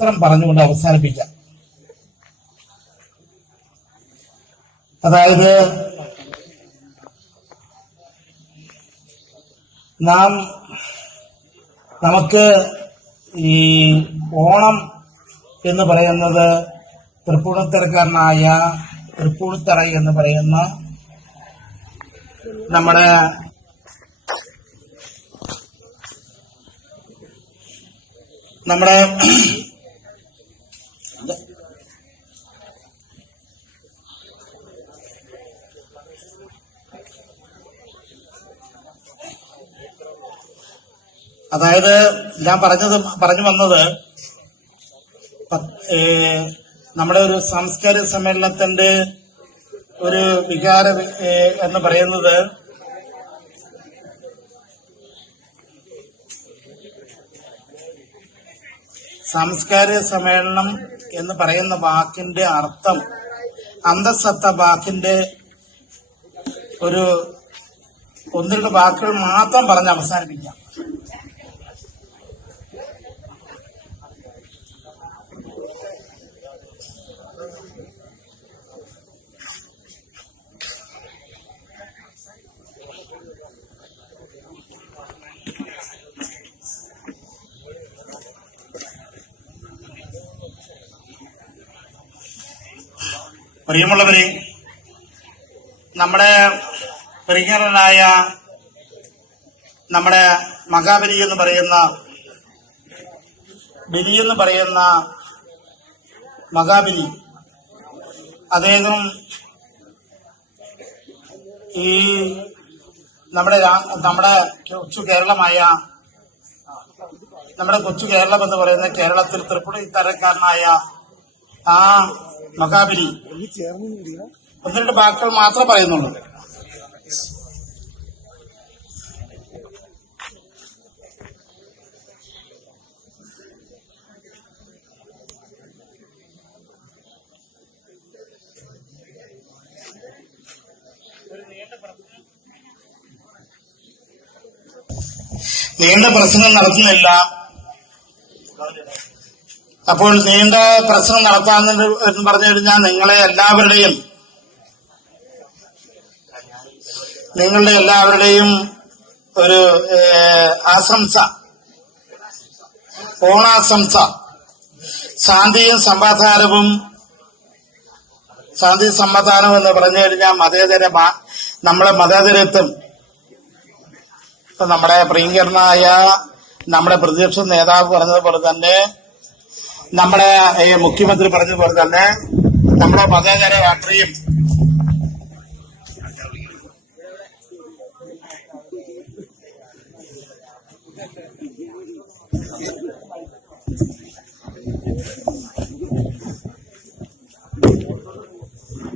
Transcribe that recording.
മാത്രം പറഞ്ഞുകൊണ്ട് അവസാനിപ്പിക്കാം. അതായത് നാം നമുക്ക് ഈ ഓണം എന്ന് പറയുന്നത് തൃപ്പൂണിത്തറക്കാരനായ തൃപ്പൂണിത്തറ എന്ന് പറയുന്ന നമ്മുടെ നമ്മുടെ അതായത് ഞാൻ പറഞ്ഞത് പറഞ്ഞു വന്നത് നമ്മുടെ ഒരു സാംസ്കാരിക സമ്മേളനത്തിന്റെ ഒരു വികാര എന്ന് പറയുന്നത് സാംസ്കാരിക സമ്മേളനം എന്ന് പറയുന്ന വാക്കിന്റെ അർത്ഥം അന്തസത്ത വാക്കിന്റെ ഒരു ഒന്ന് വാക്കുകൾ മാത്രം പറഞ്ഞ് അവസാനിപ്പിക്കാം. പ്രിയമുള്ളവരെ നമ്മുടെ പ്രിയങ്കരനായ നമ്മുടെ മഹാബലി എന്ന് പറയുന്ന ബലി എന്ന് പറയുന്ന മഹാബലി അദ്ദേഹം ഈ നമ്മുടെ നമ്മുടെ കൊച്ചു കേരളമായ നമ്മുടെ കൊച്ചു കേരളം എന്ന് പറയുന്ന കേരളത്തിൽ തൃപ്പുണി തരക്കാരനായ ആ മഹാബലി. ഒന്ന് രണ്ട് വാക്കുകൾ മാത്രം പറയുന്നുള്ളൂ. നീണ്ട പ്രസംഗം നടത്തുന്നില്ല. അപ്പോൾ നീണ്ട പ്രശ്നം നടത്താമെന്ന് എന്ന് പറഞ്ഞു കഴിഞ്ഞാൽ നിങ്ങളെ എല്ലാവരുടെയും നിങ്ങളുടെ എല്ലാവരുടെയും ഒരു ആശംസ. ഓണാശംസ. ശാന്തിയും സമാധാനവും ശാന്തി സമാധാനം എന്ന് പറഞ്ഞു കഴിഞ്ഞാൽ മതേതര നമ്മളെ മതേതരത്വം. നമ്മുടെ പ്രിയങ്കരനായ നമ്മുടെ പ്രതിപക്ഷ നേതാവ് പറഞ്ഞതുപോലെ തന്നെ നമ്മുടെ മുഖ്യമന്ത്രി പറഞ്ഞതുപോലെ തന്നെ നമ്മുടെ മതേതര രാഷ്ട്രീയം